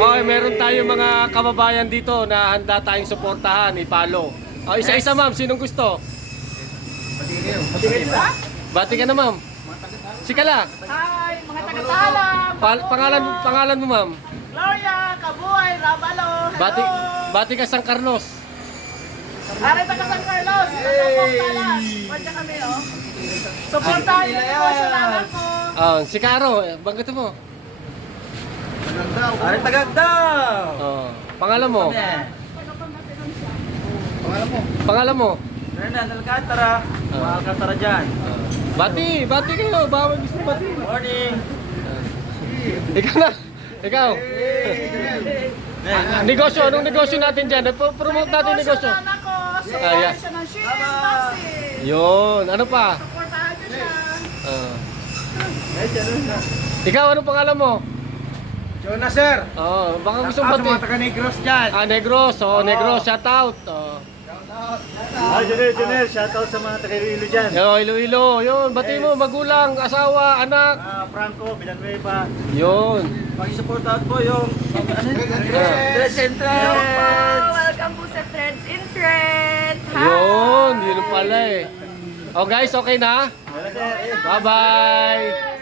Okay, meron tayong mga kababayan dito na handa tayong suportahan, ipalo. Oh, isa-isa ma'am, sinong gusto? Bati ka na ma'am. Sikala. Hi, mga taga-talang. Pangalan mo ma'am. Gloria, Kabuhay, Rabalo. Hello. Bati ka San Carlos. Aray taga San Carlos. Talang. Pwede kami, oh. Suportahan yung negosyo namin po. Si Caro, banggit mo. Aray Tagagdaw! Oh, pangalan mo. Pangalan mo. Renan Alcantara. Mga Alcantara dyan. Bati kayo, bawal gusto bati. Morning! Ikaw na. Ikaw. Negosyo, anong negosyo natin dyan? Promote natin negosyo. Negosyo na ako. Yeah. Suportahan siya ng Shein, Maxi. Yun, ano pa? Suportahan niyo siya. Ikaw, anong pangalan mo? Jonas sir! Baka gusto Sa bati. mga taga-Negros dyan. Negros, Negros, shout out. Junel, shoutout sa mga taga-Iloilo dyan. Iloilo, yun, bati mo, magulang, asawa, anak. Franco, Villanueva. Yun. Pag-supportahan po yung Dress and Trends. Welcome po sa Trends in Trend. Yun pala eh. Oh guys, okay na? Bye-bye.